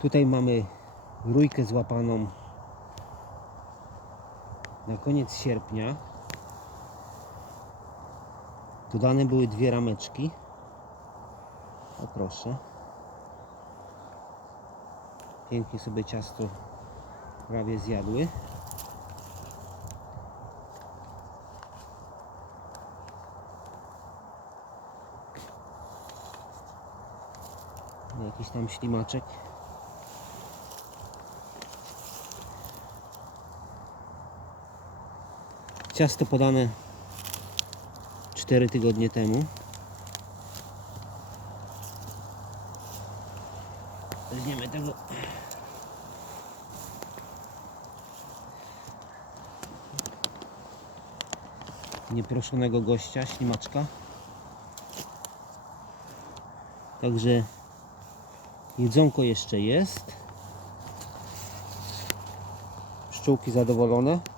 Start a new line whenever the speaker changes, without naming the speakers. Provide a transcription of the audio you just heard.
Tutaj mamy rójkę złapaną na koniec sierpnia. Dodane były dwie rameczki. O proszę. Pięknie sobie ciasto prawie zjadły. Jakiś tam ślimaczek. Ciasto podane 4 tygodnie temu. Weźmiemy tego. Nieproszonego gościa, ślimaczka. Także jedzonko jeszcze jest. Pszczółki zadowolone.